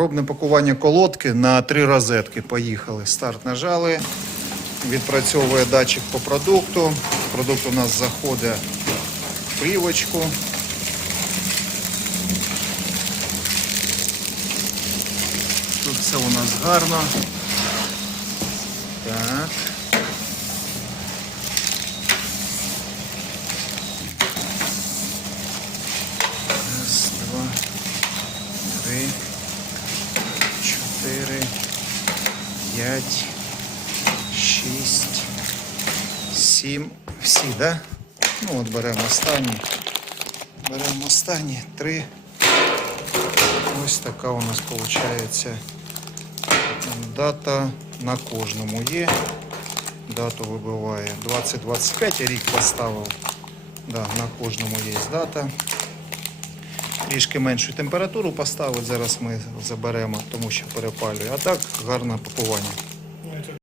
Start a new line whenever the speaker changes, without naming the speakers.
Пробне пакування колодки на три розетки. Поїхали. Старт нажали. Відпрацьовує датчик по продукту. Продукт у нас заходить в плівочку. Тут все у нас гарно. Так. Раз, два, три, п'ять, шість, сім. Всі, да? Ну от беремо останні. Беремо останні. Три. Ось така у нас виходить дата на кожному є. Дату вибиває 2025 рік поставив. Да, на кожному є дата. Трішки меншу температуру поставить. Зараз ми заберемо, тому що перепалює. А так гарне пакування.